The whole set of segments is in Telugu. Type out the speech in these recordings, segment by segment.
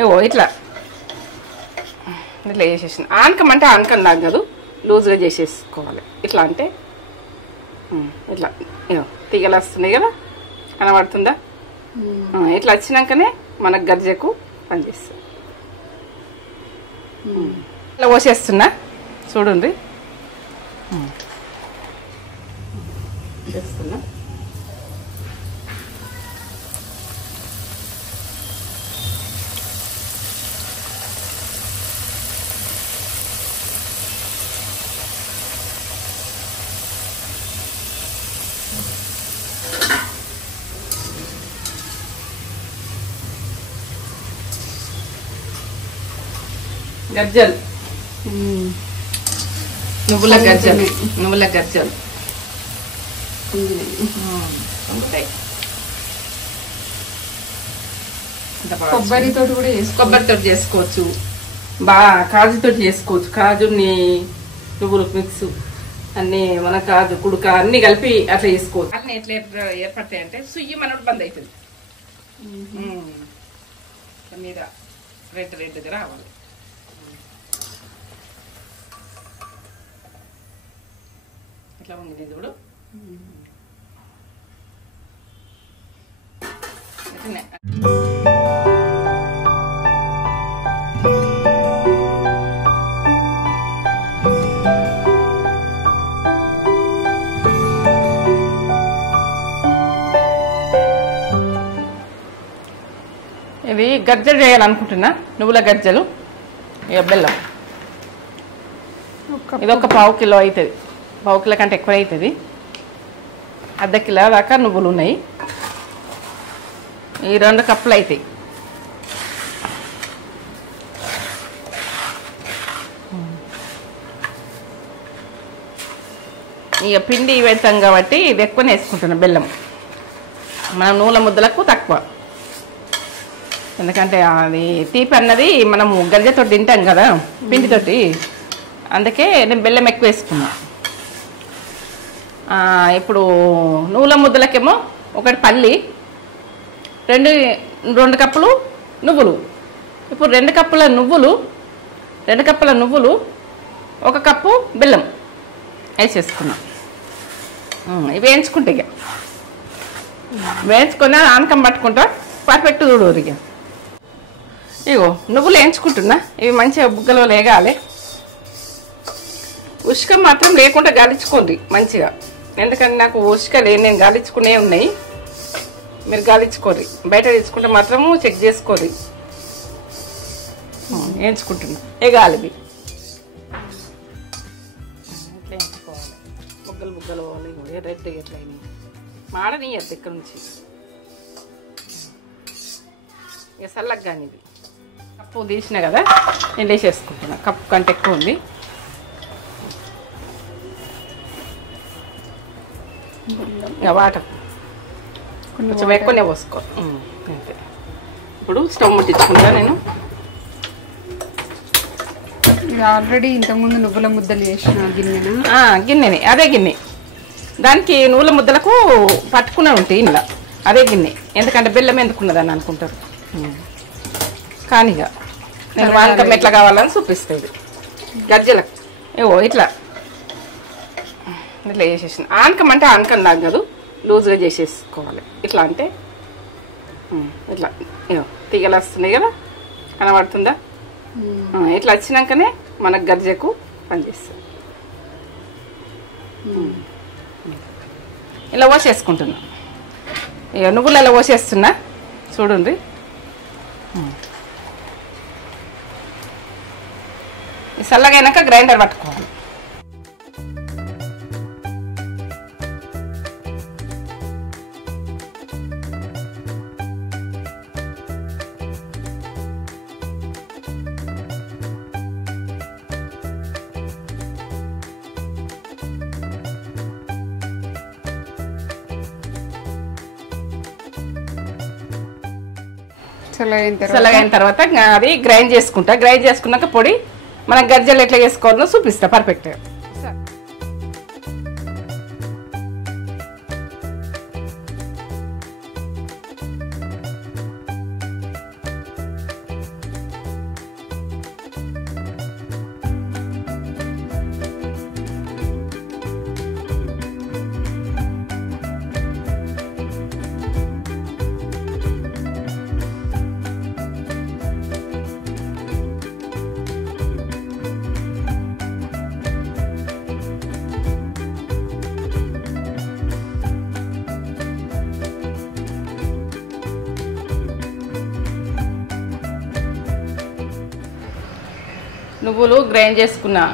ఏవో ఇట్లా ఇట్లా చేసేసిన ఆనకం అంటే ఆనకం నాకు కాదు, లూజ్గా చేసేసుకోవాలి. ఇట్లా అంటే ఇట్లా తీగలు వస్తున్నాయి కదా, కనబడుతుందా? ఇట్లా వచ్చినాకనే మనకు గర్జకు పనిచేస్తుంది. ఇట్లా పోసేస్తున్నా చూడండి, చేస్తున్నా. గర్జలు, నువ్వుల గర్జలు, నువ్వుల గర్జలు కొబ్బరితో కూడా కొబ్బరితో చేసుకోవచ్చు, కాజుతో చేసుకోవచ్చు. కాజుని నువ్వులు మిక్స్ అన్ని మన కాజు కుడుక అన్ని కలిపి అట్లా చేసుకోవచ్చు. అట్లా ఎట్లా ఏర్పడతాయి అంటే సుయ్యి మనోడు బంద్ అవుతుంది, మీద రెడ్ రెడ్గా రావాలి. ఇట్లా ఉంది చూడు. ఇది గర్జలు చేయాలనుకుంటున్నా, నువ్వుల గర్జలు. ఇక బెల్లం ఇది ఒక పావు కిలో అవుతుంది, పావు కిలో కంటే ఎక్కువ అవుతుంది. అర్ధ కిలో దాకా నువ్వులు ఉన్నాయి. ఈ 2 కప్పులు అవుతాయి. ఇక పిండి పెడతాం కాబట్టి ఇది ఎక్కువనే వేసుకుంటున్నాం బెల్లం. మనం నూనె ముద్దలకు తక్కువ, ఎందుకంటే అది తీపి అన్నది మనము గరిజతో తింటాం కదా పిండితోటి, అందుకే నేను బెల్లం ఎక్కువ వేసుకున్నా. ఇప్పుడు నువ్వుల ముద్దలకేమో 1 పల్లి, 2 కప్పులు నువ్వులు. ఇప్పుడు 2 కప్పుల నువ్వులు, 1 కప్పు బెల్లం వేసేసుకున్నాం. ఇవి వేయించుకుంటే ఇక వేయించుకొని ఆనకం పట్టుకుంటా పర్ఫెక్ట్ చూడరు. ఇక ఇగో నువ్వులు వేయించుకుంటున్నా, ఇవి మంచిగా బుగ్గలో లేగాలి. ఉష్క మాత్రం లేకుండా గాలించుకోండి మంచిగా, ఎందుకంటే నాకు ఉష్క లేదు, నేను గాలించుకునే ఉన్నాయి. మీరు గాలించుకోరి, బయట తీసుకుంటే మాత్రము చెక్ చేసుకోరి. వేయించుకుంటున్నా ఎగాలి ఇవి ఇట్లా వేయించుకోవాలి. బుగ్గలు బుగ్గలు పోవాలి, రెడ్ ఎట్లా అయినాయి మాడనీయద్దు ఇక్కడ నుంచి. ఇక చల్లగా కానీ ఇది కప్పు తీసిన కదా, నేను వేసేసుకుంటున్నా. కప్పు కంటే ఎక్కువ ఉంది. ఇక వాటర్ కొంచెం ఎక్కువనే పోసుకో అంతే. ఇప్పుడు స్టవ్ ముట్టించుకుంటా నేను. ఆల్రెడీ ఇంతకుముందు నువ్వుల ముద్దలు చేసిన గిన్నెని, అదే గిన్నె. దానికి నువ్వుల ముద్దలకు పట్టుకునే ఉంటాయి ఇంట్లో, అదే గిన్నె. ఎందుకంటే బెల్లం ఎందుకున్నదని అనుకుంటారు. కానీగా నేను వానకం ఎట్లా కావాలని చూపిస్తుంది. గర్జలకు ఏవో ఇట్లా ఇట్లా చేసేసిన ఆనకం అంటే ఆనకం నాకు కాదు, లూజ్గా చేసేసుకోవాలి. ఇట్లా అంటే ఇట్లా తీగలు వస్తున్నాయి కదా, కనబడుతుందా? ఇట్లా వచ్చినాకనే మనకు గర్జకు పనిచేస్తుంది. ఇలా పోసేసుకుంటున్నా. ఇక నువ్వులు ఇలా పోసేస్తున్నా చూడండి. చల్లగైనాక గ్రైండర్ పట్టుకోవాలి. చల్లగైన తర్వాత అది గ్రైండ్ చేసుకుంటా. గ్రైండ్ చేసుకున్నాక పొడి మనకు గర్జలు ఎట్లా చేసుకోవాలో చూపిస్తా పర్ఫెక్ట్గా. నువ్వులు గ్రైండ్ చేసుకున్నా,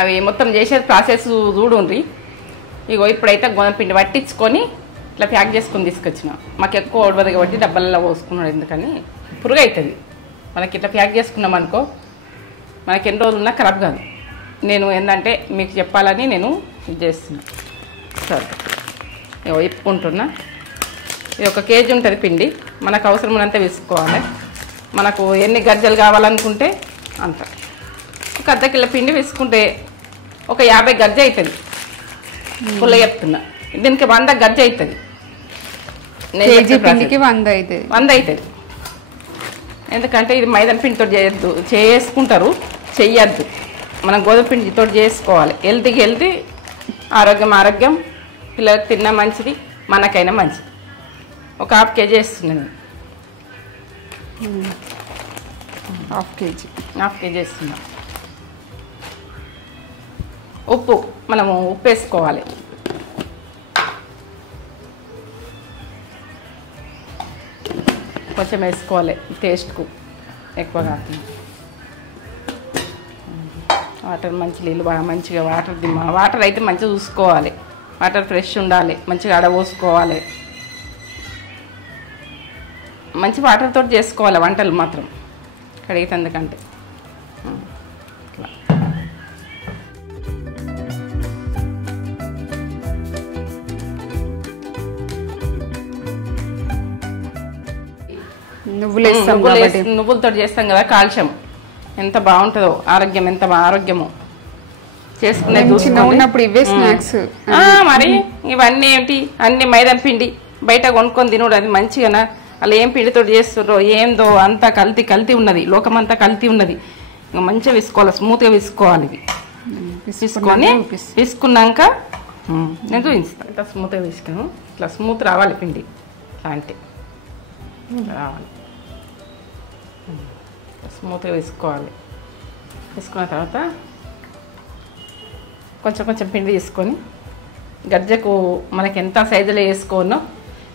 అవి మొత్తం చేసేది ప్రాసెస్ చూడుండ్రి. ఇగో ఇప్పుడైతే గోధుమ పిండి పట్టించుకొని ఇట్లా ప్యాక్ చేసుకొని తీసుకొచ్చిన. మాకు ఎక్కువ ఓడవదు కాబట్టి డబ్బాలలో పోసుకున్నాడు, ఎందుకని పురుగు అవుతుంది. మనకి ఇట్లా ప్యాక్ చేసుకున్నాం అనుకో, మనకి ఎన్ని రోజులు ఉన్నా ఖరాబ్ కాదు. నేను ఏంటంటే మీకు చెప్పాలని నేను ఇది చేస్తున్నా. సరే ఇగో ఇప్పుకుంటున్నా. ఇది 1 కేజీ ఉంటుంది పిండి. మనకు అవసరం ఉన్నంత వేసుకోవాలి. మనకు ఎన్ని గజ్జలు కావాలనుకుంటే అంత. 1 అర్ధ కిలో పిండి వేసుకుంటే ఒక 50 గజ్జ అవుతుంది. పుల్ల చెప్తున్నా, దీనికి 100 గజ్జ అవుతుంది. కేజీ పిండికి 100 అవుతుంది. 100 అవుతుంది. ఎందుకంటే ఇది మైదా పిండితో చేయొద్దు, చేసుకుంటారు, చెయ్యొద్దు. మనం గోధుమ పిండితో చేసుకోవాలి. హెల్తీ, ఆరోగ్యం. పిల్లలకు తిన్నా మంచిది, మనకైనా మంచిది. ఒక 1/2 కేజీ వేస్తున్నాను. 1/2 కేజీ. 1/2 కేజీ వేస్తున్నా. ఉప్పు మనము ఉప్పు వేసుకోవాలి. కొంచెం వేసుకోవాలి, టేస్ట్కు ఎక్కువ కాకుండా. వాటర్ మంచి నీళ్ళు బాగా మంచిగా వాటర్ అయితే మంచిగా చూసుకోవాలి. వాటర్ ఫ్రెష్ ఉండాలి, మంచిగా ఆడబోసుకోవాలి. మంచి వాటర్తో చేసుకోవాలి వంటలు మాత్రం, కడిగినందుకంటే. ఇట్లా నువ్వులతో చేస్తాం కదా, కాల్షియం ఎంత బాగుంటుందో, ఆరోగ్యం ఎంత ఆరోగ్యమో. చేసుకునే ఉన్నప్పుడు ఇవే స్నాక్స్. మరి ఇవన్నీ ఏంటి, అన్ని మైదా పిండి బయట కొనుక్కొని తినడు. అది మంచిగా అలా ఏం పిండితో చేస్తుండ్రో ఏందో అంతా కల్తీ ఉన్నది, లోకమంతా కల్తీ ఉన్నది. ఇంకా మంచిగా విసుకోవాలి, స్మూత్గా విసుకోవాలి. ఇది విసుకున్నాక నేను చూపిస్తాను. ఇంత స్మూత్గా విసుకును, ఇట్లా స్మూత్ రావాలి పిండి, ఇలాంటి రావాలి. స్మూత్గా వేసుకోవాలి. వేసుకున్న తర్వాత కొంచెం పిండి తీసుకొని గజ్జకు మనకి ఎంత సైజులో వేసుకోనో,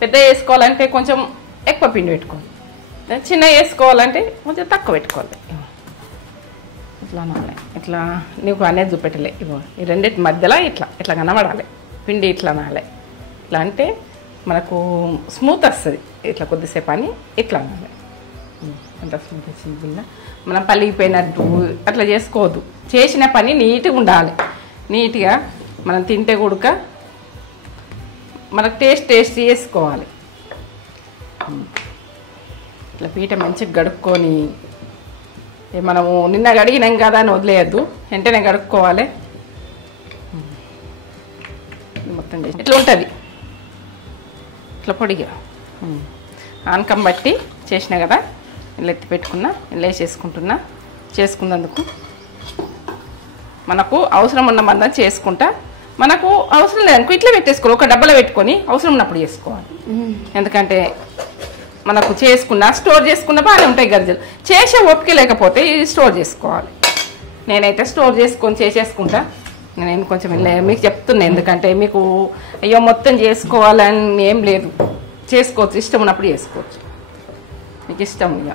పెద్ద వేసుకోవాలంటే కొంచెం ఎక్కువ పిండి పెట్టుకోవాలి, చిన్న వేసుకోవాలంటే కొంచెం తక్కువ పెట్టుకోవాలి. ఇట్లా నాలే, ఇట్లా నీకు అనేది చూపెట్టలే. ఇగో ఈ రెండింటి మధ్యలో ఇట్లా కనబడాలి పిండి. ఇట్లా నాలే, ఇట్లా అంటే మనకు స్మూత్ వస్తుంది. ఇట్లా కొద్దిసేపు అని ఇట్లా అనాలి. అంత స్మూత్ వచ్చింది. మనం పలిగిపోయినట్టు అట్లా చేసుకోవద్దు. చేసిన పని నీట్గా ఉండాలి. నీట్గా మనం తింటే కూడక మనకు టేస్ట్ చేసుకోవాలి. ఇట్లా పీట మంచిగా గడుక్కొని, మనము నిన్న గడిగినాం కదా అని వదిలేయద్దు, వెంటనే గడుక్కోవాలి. మొత్తం చేసి ఇట్లా ఉంటుంది, ఇట్లా పొడిగా ఆనకం బట్టి చేసినా కదా. ఇలా ఎత్తి పెట్టుకున్నా, ఇలా చేసుకున్నందుకు మనకు అవసరం ఉన్న మందం చేసుకుంటా. మనకు అవసరం లేదనుకో ఇట్లా పెట్టేసుకోవాలి, ఒక డబ్బాలో పెట్టుకొని అవసరం ఉన్నప్పుడు చేసుకోవాలి. ఎందుకంటే మనకు స్టోర్ చేసుకున్న బాగానే ఉంటాయి గజ్జలు. చేసే ఓపిక లేకపోతే ఇది స్టోర్ చేసుకోవాలి. నేనైతే స్టోర్ చేసుకొని చేసేసుకుంటా. నేను కొంచెం మీకు చెప్తున్నా, ఎందుకంటే మీకు అయ్యో మొత్తం చేసుకోవాలని ఏం లేదు, చేసుకోవచ్చు. ఇష్టం ఉన్నప్పుడు చేసుకోవచ్చు, మీకు ఇష్టం. ఇక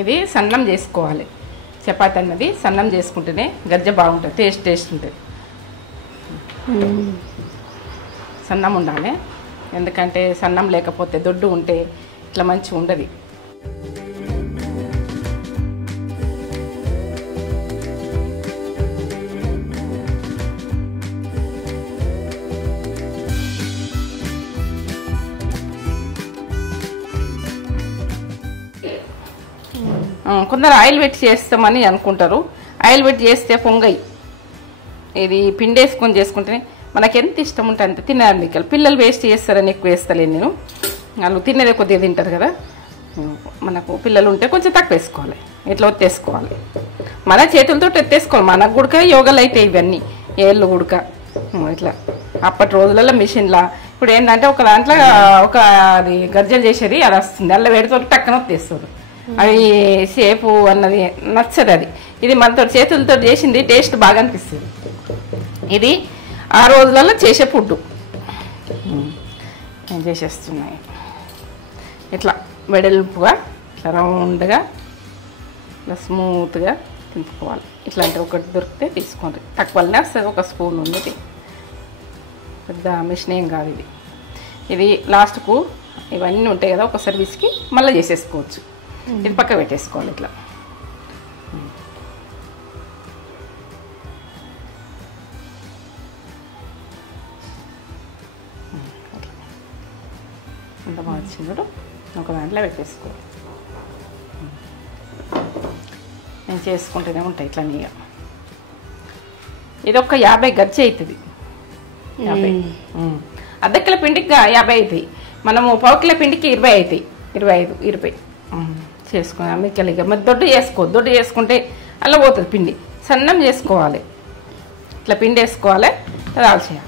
ఇది సన్నం చేసుకోవాలి. చపాతి అన్నది సన్నం చేసుకుంటేనే గజ్జ బాగుంటుంది, టేస్ట్ ఉంటుంది. సన్నం ఉండాలి, ఎందుకంటే సన్నం లేకపోతే దొడ్డు ఉంటే ఇట్లా మంచిగా ఉండదు. కొందరు ఆయిల్ పెట్టి చేస్తామని అనుకుంటారు. ఆయిల్ పెట్టి చేస్తే పొంగయి. ఇది పిండి వేసుకొని చేసుకుంటేనే మనకి ఎంత ఇష్టం ఉంటే అంత తినాలి. పిల్లలు వేస్ట్ చేస్తారని ఎక్కువ వేస్తలేను నేను, వాళ్ళు తినేదే కొద్దిగా తింటారు కదా. మనకు పిల్లలు ఉంటే కొంచెం తక్కువ వేసుకోవాలి, ఇట్లా ఒత్తేసుకోవాలి. మన చేతులతో ఎత్తేసుకోవాలి. మనకు గుడక యోగాలు అయితే ఇవన్నీ ఏళ్ళు గుడక ఇట్లా. అప్పటి రోజులలో మిషన్లా. ఇప్పుడు ఏంటంటే ఒక దాంట్లో అది గర్జలు చేసేది అది వస్తుంది, అలా వేడితో టక్కన ఒత్తేస్తారు. అవి సేపు అన్నది నచ్చదు. ఇది మనతో చేతులతో చేసింది టేస్ట్ బాగా అనిపిస్తుంది. ఇది ఆ రోజులలో చేసే ఫుడ్ నేను చేసేస్తున్నాయి. ఇట్లా వెడల్పుగా ఇట్లా రౌండ్గా ఇట్లా స్మూత్గా తింపుకోవాలి. ఇట్లాంటి ఒకటి దొరికితే తీసుకోండి, తక్కువనే వస్తుంది, ఒక స్పూన్ ఉంది, పెద్ద మిషన్ ఏం కాదు ఇది. ఇది లాస్ట్కు ఇవన్నీ ఉంటాయి కదా, ఒక సర్వీస్కి మళ్ళీ చేసేసుకోవచ్చు. ఇది పక్క పెట్టేసుకోవాలి ఇట్లా. ఎంత బాగా వచ్చిందో ఒక దాంట్లో పెట్టేసుకోవాలి. నేను చేసుకుంటూనే ఉంటాయి ఇట్లా నీగా. ఇది ఒక 50 గజ్జి అవుతుంది. 50 అర్ధ కిలో పిండికి 50 అవుతాయి. మనము పావు కిలో పిండికి 20 అవుతాయి. 25, 20 చేసుకుని మిక్కలిగా మరి దొడ్డు చేసుకోవద్దు. దొడ్డు చేసుకుంటే అలా పోతుంది పిండి. సన్నం చేసుకోవాలి, ఇట్లా పిండి వేసుకోవాలి, దాల్ చేయాలి.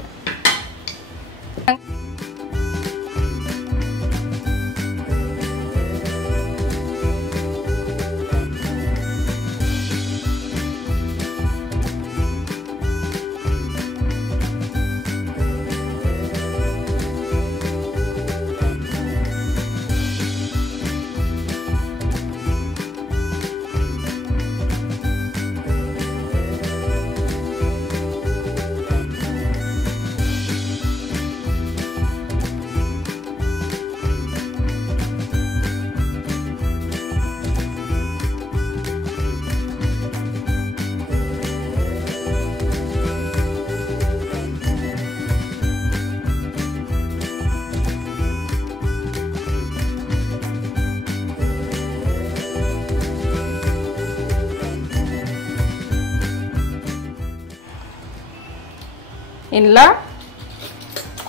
ఇంట్లో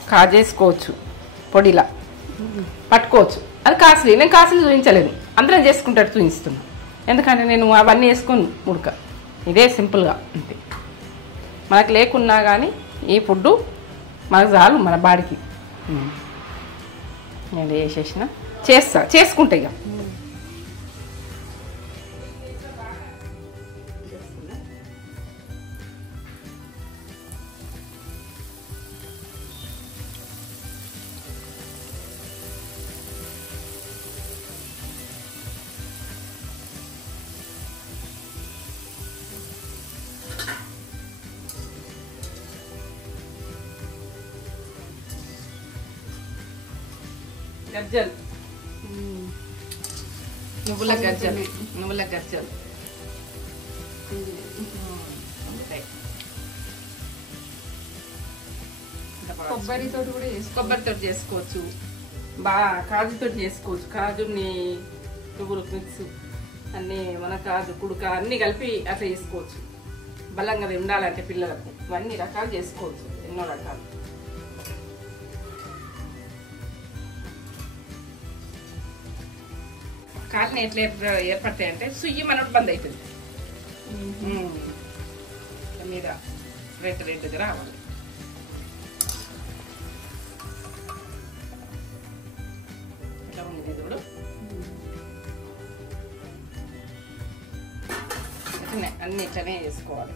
కాజేసుకోవచ్చు, పొడిలా పట్టుకోవచ్చు. అది కాస్ట్లీ. నేను కాస్ట్లీ చూపించలేదు, అందరం చేసుకుంటాడు చూపిస్తున్నాను. ఎందుకంటే నేను అవన్నీ వేసుకొని ఉడక. ఇదే సింపుల్గా అంతే. మనకు లేకున్నా కానీ ఈ ఫుడ్డు మనకు చాలు, మన బాడీకి. నేను వేసేసిన చేసుకుంటా ఇక. గజ్జలు, నువ్వుల గజ్జలు, నువ్వుల గజ్జలు కొబ్బరితో కూడా కొబ్బరితో చేసుకోవచ్చు, బాగా కాజుతో చేసుకోవచ్చు. కాజుని నువ్వులు మిక్స్ అన్నీ మన కాజు కుడుక అన్నీ కలిపి అట్లా చేసుకోవచ్చు. బలంగా ఉండాలంటే పిల్లలకు ఇవన్నీ రకాలు చేసుకోవచ్చు, ఎన్నో రకాలు. కాళ్ళని ఎట్లా ఏర్పడతాయంటే సుయ్యి మనోడు బంద్ అవుతుంది, మీద రెడ్గా రావాలి. ఇట్లా ఉంది చూడు, అన్నీ ఇట్లనే చేసుకోవాలి.